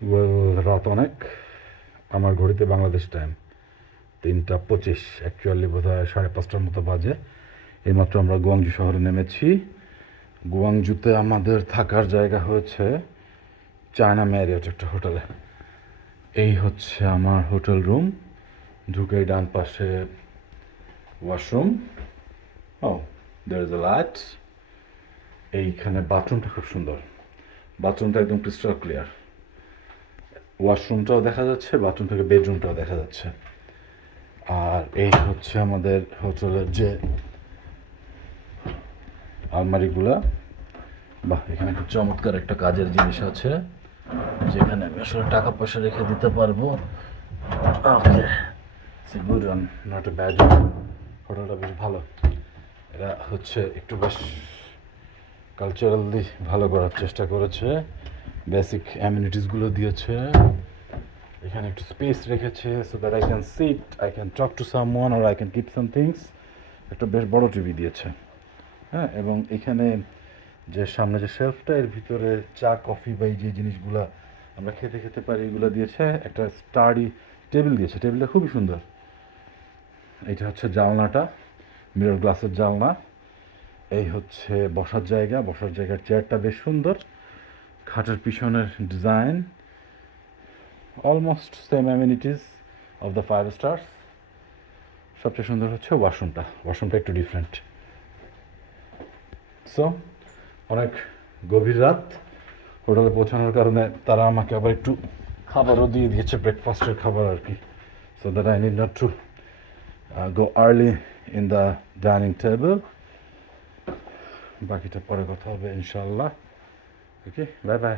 রাত অনেক, আমার ঘড়িতে বাংলাদেশ টাইম 3টা 25, অ্যাকচুয়ালি বোধ হয় 5:30টার মতো বাজে। এইমাত্র আমরা গুয়াংজু শহরে নেমেছি। গুয়াংজুতে আমাদের থাকার জায়গা হয়েছে চায়না ম্যারিয়ট একটা হোটেলে। এই হচ্ছে আমার হোটেল রুম। ঢুকেই ডান পাশে washroom. Oh, there is a light. এইখানে বাথরুমটা খুব সুন্দর, বাথরুমটা একদম ক্রিস্টাল ক্লিয়ার। ওয়াশরুমটাও দেখা যাচ্ছে, বাথরুম থেকে বেডরুমটাও দেখা যাচ্ছে। আর এই হচ্ছে আমাদের হোটেলের যে আলমারিগুলা। বাহ, এখানে খুব চমৎকার একটা কাজের জিনিস আছে, যেখানে আমি আসলে টাকা পয়সা রেখে দিতে পারবো। Okay, it's a good one, not a bad one. হোটেলটা বেশ ভালো। এরা হচ্ছে একটু বেশ কালচারালি ভালো করার চেষ্টা করেছে। বেসিক অ্যামিনিটিসগুলো দিয়েছে। এখানে একটু স্পেস রেখেছে, so that I can sit, I can talk to someone or I can keep some things. একটা বেশ বড় টিভি দিয়েছে, হ্যাঁ। এবং এখানে যে সামনে যে শেলফটা, এর ভিতরে চা কফি বা এই যে জিনিসগুলা আমরা খেতে খেতে পারি এগুলো দিয়েছে। একটা স্টাডি টেবিল দিয়েছে, টেবিলটা খুবই সুন্দর। এইটা হচ্ছে জানলাটা, মিরর গ্লাসের জানলা। এই হচ্ছে বসার জায়গা, বসার জায়গার চেয়ারটা বেশ সুন্দর। খাটের পিছনের design almost same amenities of the 5 stars. সবচেয়ে সুন্দর হচ্ছে ওয়াশরুমটা একটু ডিফারেন্ট। সো অনেক গভীর রাত, হোটেলে পৌঁছানোর কারণে তারা আমাকে আবার একটু খাবারও দিয়ে দিয়েছে, ব্রেকফাস্টের খাবার আর কি। So that I need not to go early in the dining table. বাকিটা পরে কথা হবে ইনশাল্লাহ। ওকে, বাই বাই।